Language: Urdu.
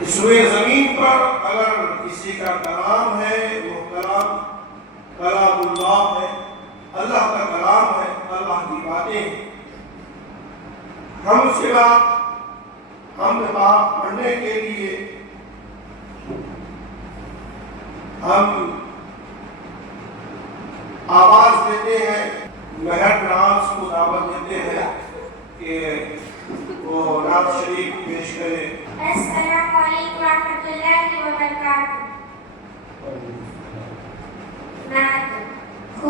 اس روئے زمین پر اگر کسی کا کلام ہے وہ کلام اللہ ہے، اللہ کا کلام ہے، اللہ کی باتیں ہیں۔ ہم اس کے بعد ہم کتاب پڑھنے کے لیے ہم آواز دیتے ہیں، مہر ناز کو دعوت دیتے ہیں کہ وہ نعت شریف پیش کرے۔ السلام علیکم ورحمۃ اللہ وبرکاتہ۔ نعت